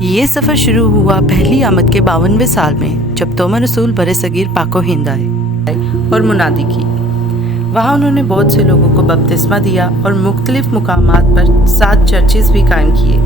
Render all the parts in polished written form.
یہ سفر شروع ہوا پہلی آمد کے 52ویں سال میں، جب تومر رسول برصغیر پاک و ہند آئے اور منادی کی۔ وہاں انہوں نے بہت سے لوگوں کو بپتسمہ دیا اور مختلف مقامات پر 7 چرچز بھی قائم کیے۔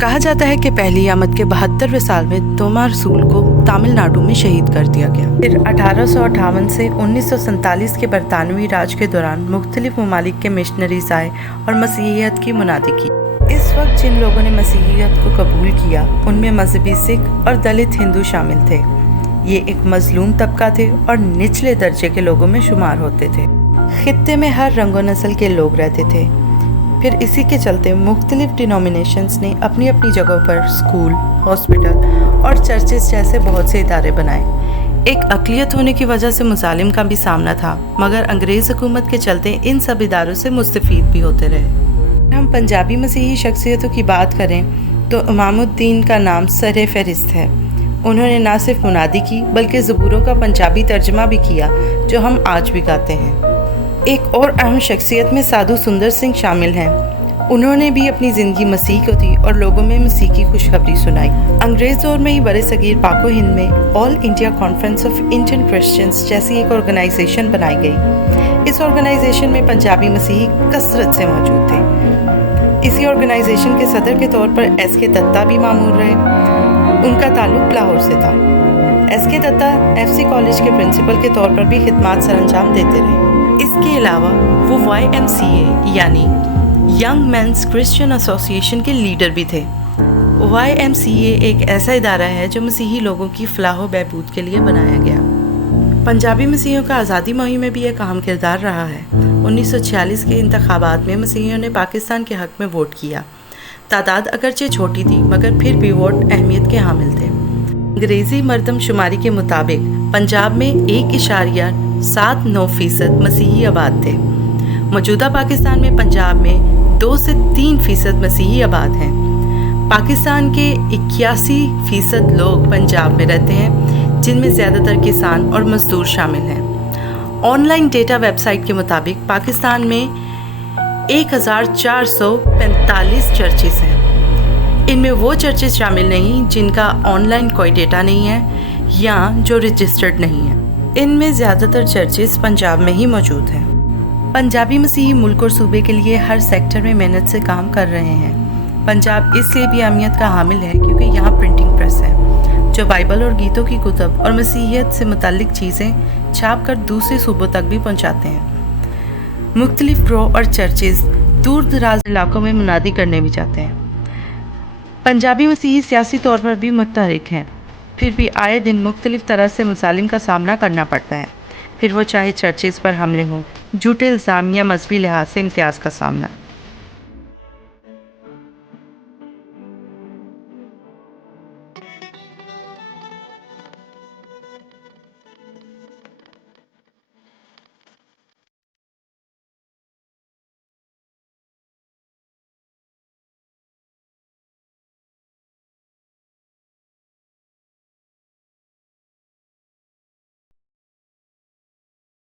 کہا جاتا ہے کہ پہلی آمد کے 72ویں سال میں تومر رسول کو تامل ناڈو میں شہید کر دیا گیا۔ پھر 1858 سے 1947 کے برطانوی راج کے دوران مختلف ممالک کے مشنریز آئے اور مسیحیت کی منادی کی۔ اس وقت جن لوگوں نے مسیحیت کو قبول کیا ان میں مذہبی سکھ اور دلت ہندو شامل تھے۔ یہ ایک مظلوم طبقہ تھے اور نچلے درجے کے لوگوں میں شمار ہوتے تھے۔ خطے میں ہر رنگ و نسل کے لوگ رہتے تھے۔ پھر اسی کے چلتے مختلف ڈینومینیشنز نے اپنی اپنی جگہوں پر اسکول، ہاسپٹل اور چرچز جیسے بہت سے ادارے بنائے۔ ایک اقلیت ہونے کی وجہ سے مظالم کا بھی سامنا تھا، مگر انگریز حکومت کے چلتے ان سب اداروں سے مستفید بھی ہوتے رہے۔ ہم پنجابی مسیحی شخصیتوں کی بات کریں تو امام الدین کا نام سر فہرست ہے۔ انہوں نے نہ صرف منادی کی بلکہ زبوروں کا پنجابی ترجمہ بھی کیا، جو ہم آج بھی گاتے ہیں۔ ایک اور اہم شخصیت میں سادھو سندر سنگھ شامل ہیں۔ انہوں نے بھی اپنی زندگی مسیح کو دی اور لوگوں میں مسیح کی خوشخبری سنائی۔ انگریز دور میں ہی برصغیر پاک و ہند میں All India Conference of Indian Christians جیسی ایک آرگنائزیشن بنائی گئی۔ اس آرگنائزیشن میں پنجابی مسیحی کثرت سے موجود تھے۔ اسی آرگنائزیشن کے صدر کے طور پر ایس کے دتا بھی معمور رہے۔ ان کا تعلق لاہور سے تھا۔ ایس کے دتا ایف سی کالج کے پرنسپل کے طور پر بھی خدمات سر انجام دیتے رہے۔ اس کے علاوہ وہ YMCA یعنی ینگ مینز کرسچن ایسوسی ایشن کے لیڈر بھی تھے۔ YMCA ایک ایسا ادارہ ہے جو مسیحی لوگوں کی فلاح و بہبود کے لیے بنایا گیا۔ پنجابی مسیحیوں کا آزادی مہم میں بھی ایک اہم کردار رہا ہے۔ 1946 کے انتخابات میں مسیحیوں نے پاکستان کے حق میں ووٹ کیا۔ تعداد اگرچہ چھوٹی تھی مگر پھر بھی ووٹ اہمیت کے حامل تھے۔ انگریزی مردم شماری کے مطابق پنجاب میں 1.79% مسیحی آباد تھے۔ موجودہ پاکستان میں پنجاب میں 2 سے 3% مسیحی آباد ہیں۔ پاکستان کے 81% لوگ پنجاب میں رہتے ہیں، جن میں زیادہ تر کسان اور مزدور شامل ہیں۔ On line data web site کے مطابق پاکستان میں 1445 چرچز ہیں۔ ان میں وہ چرچز شامل نہیں جن کا آن لائن کوئی ڈیٹا نہیں ہے یا جو رجسٹرڈ نہیں ہے۔ ان میں زیادہ تر چرچز پنجاب میں ہی موجود ہیں۔ پنجابی مسیحی ملک اور صوبے کے لیے ہر سیکٹر میں محنت سے کام کر رہے ہیں۔ پنجاب اس لیے بھی اہمیت کا حامل ہے کیونکہ یہاں پرنٹنگ پریس ہے، جو بائبل اور گیتوں کی کتب اور مسیحیت سے متعلق چیزیں چھاپ کر دوسرے صوبوں تک بھی پہنچاتے ہیں۔ مختلف گروہ اور چرچز دور دراز علاقوں میں منادی کرنے بھی جاتے ہیں۔ پنجابی مسیحی سیاسی طور پر بھی متحرک ہیں، پھر بھی آئے دن مختلف طرح سے مظالم کا سامنا کرنا پڑتا ہے، پھر وہ چاہے چرچز پر حملے ہوں، جھوٹے الزام یا مذہبی لحاظ سے امتیاز کا سامنا۔